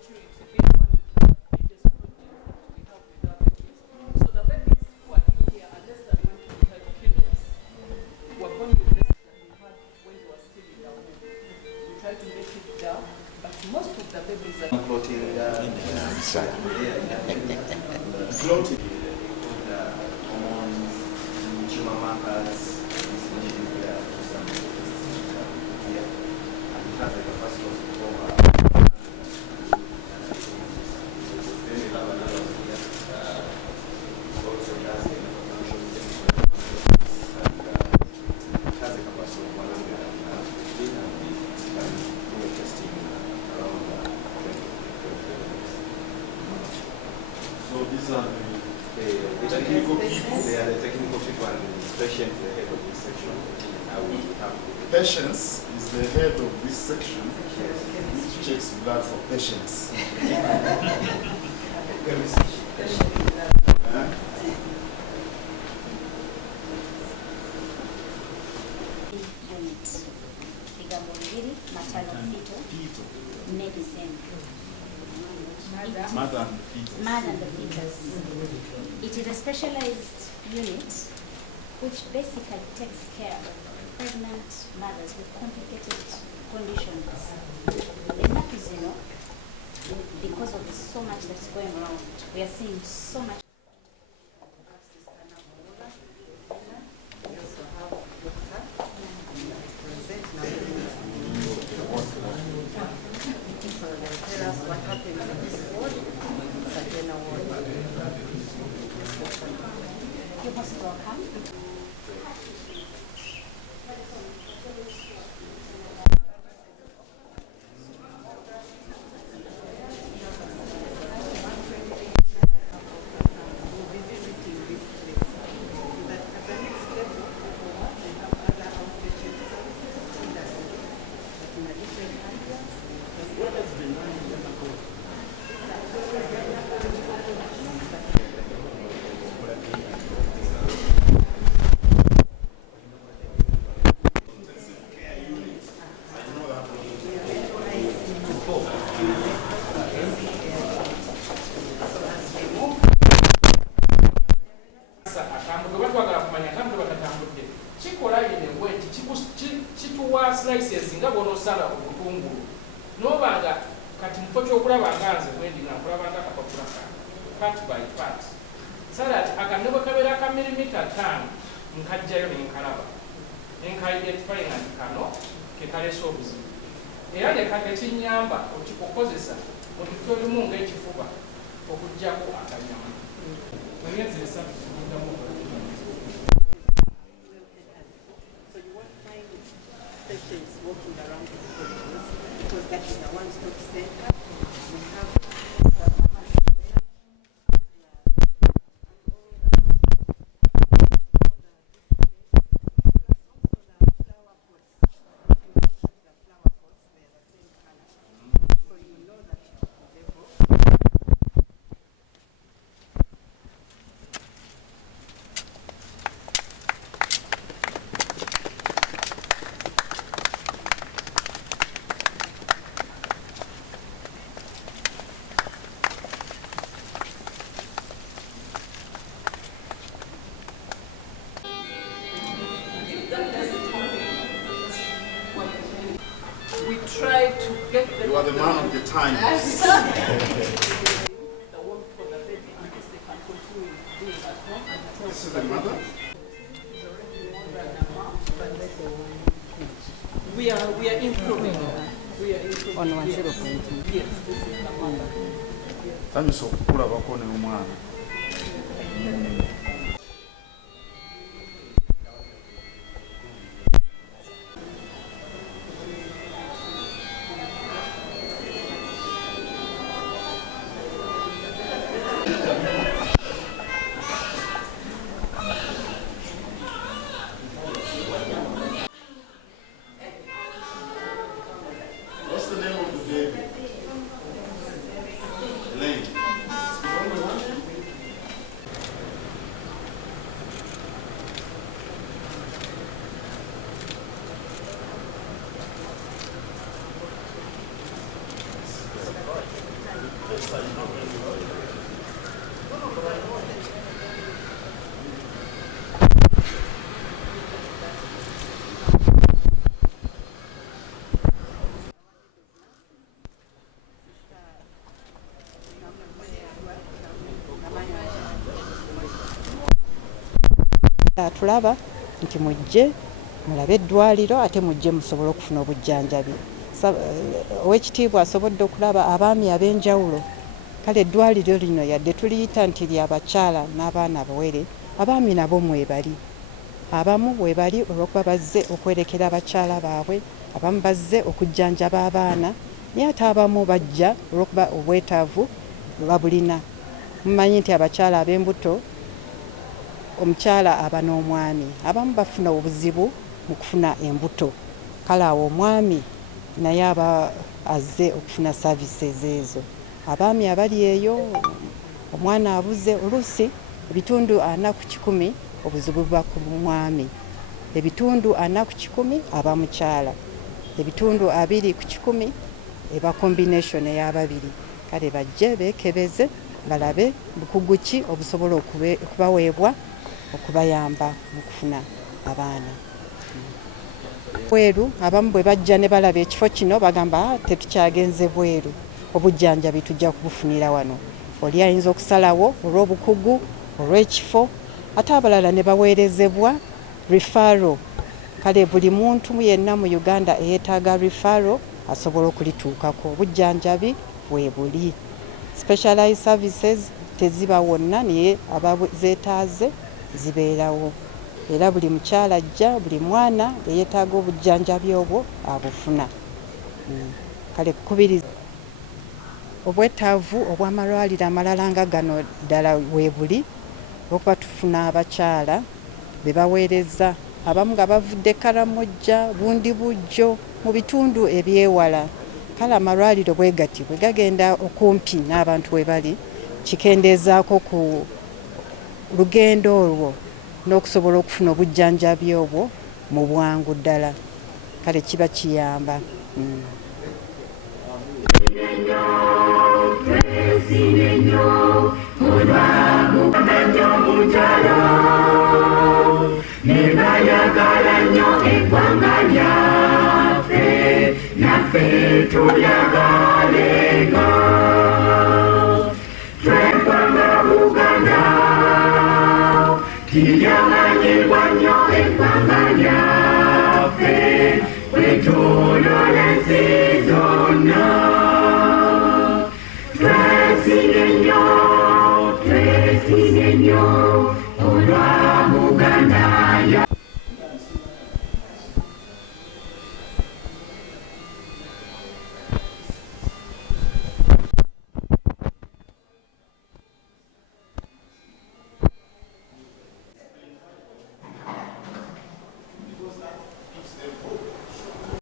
actually to be one of the biggest projects that we have with our babies. So the babies who are in here are less than 1 to 5 kilos. We're going with less than we had when they were still in the womb. We try to make it down, but most of the babies are floating. Floating. Hormones, tumor markers, has a capacity of over also has a has a capacity of 100 doing testing around 20. So these are the technical people. They are the technical people and the patient, the head of this section. We have patients is the head of this section, which checks blood for patients. Medicine. Mother and the fetus. Mother and the fetus. It is a specialized unit which basically takes care of pregnant mothers with complicated conditions. And that is, because of so much that's going around, we are seeing so much. tell us what happens in this ward. Sajena ward. You're most welcome. slices nga bonosala obutungulu nobanga kati mufo kyokulaba nganze bwendi nakulaba nga kapapula part by part salat akanne bwe kabeera ka milimita 5 nkajjayo nenkalaba nenka-identify nga kano kekalesa obuzibu era nekinyamba okikukozesa mu bifo ebimu ng'ekifuba okugjako akanyama emyezi 3 kudamu patients walking around the corridors because that is a one-stop center. We have the pharmacy there. We try to get them. You are the man of the times. The one for the baby because they can continue doing at home. This is the mother? We are improving. We are improving. On 1 0.2. Yes, this is the mother. Tanyusa okukulabako ne omwana. What's the name of the baby? Elaine. Tulaba nti mujje mulabe eddwaliro ate mujje musobole okufuna obujjanjabi. Oweekitiibwa asobodde okulaba abaami ab'enjawulo. Kale eddwaliro lino yadde tuliyita nti lyabakyala n'abaana bawere, abaami nabo mwebali. Abamu bwebali olw'okuba bazze okwerekera abakyala baabwe, abamu bazze okujjanjaba abaana, naye ate abamu bajja olw'okuba obwetaavu babulina. Mumanyi nti abakyala ab'embuto, omukyala aba n'omwami, abamu bafuna obuzibu mu kufuna embuto. Kale awo omwami naye aba azze okufuna services ezo. Abaami abali eyo, omwana abuze, oluusi ebitundu 40 obuzibu buba ku mwami, ebitundu 40 aba mukyala, ebitundu 20 eba combination ey'ababiri. Kale bajje beekebeze balabe bukugu ki obusobola okubaweebwa okubayamba mu kufuna abaana. Bweru abamu bwe bajja ne balaba ekifo kino bagamba tetukyagenze bweru, obujjanjabi tujja kubufunira wano. Oli ayinza okusalawo olw'obukugu, olw'ekifo, ate abalala ne baweerezebwa referral. Kale buli muntu yenna mu Uganda eyeetaaga referral asobola okulituukako. Obujjanjabi bwebuli. Specialized services teziba wonna naye abazeetaaze zibeerawo. Era buli mukyala ajja, buli mwana eyeetaaga obujjanjabi obwo abufuna. Kale kukubiriza obwetaavu obw'amalwaliro amalala nga gano ddala weebuli, olw'okuba tufuna abakyala be baweereza, abamu nga bavudde Karamojja, Bundibujjo, mu bitundu ebyewala. Kale amalwaliro bwe gati bwe gagenda okumpi n'abantu we bali, kikendeezaako ku lugendo olwo n'okusobola okufuna obujjanjabi obwo mu bwangu ddala. Kale kiba kiyamba. Dressing in your,